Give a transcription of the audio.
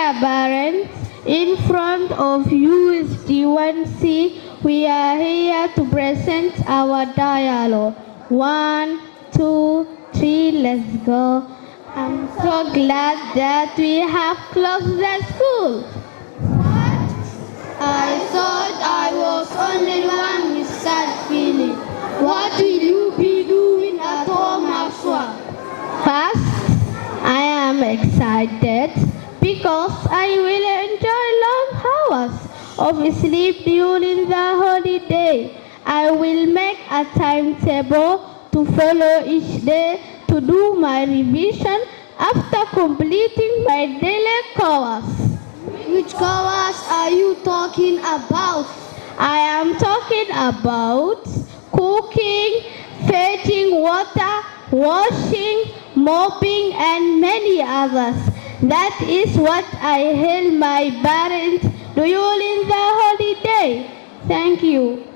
Dear parents, in front of you is D1C. We are here to present our dialogue. 1, 2, 3, let's go. I'm so glad that we have closed the school. I thought I was only one with sad feeling. What will you be doing at home, Hafsa? First, I am excited because I will enjoy long hours of sleep during the holiday. I will make a timetable to follow each day to do my revision after completing my daily course. Which course are you talking about? I am talking about cooking, fetching water, washing, mopping, and many others. That is what I help my parents do during the holiday. Thank you.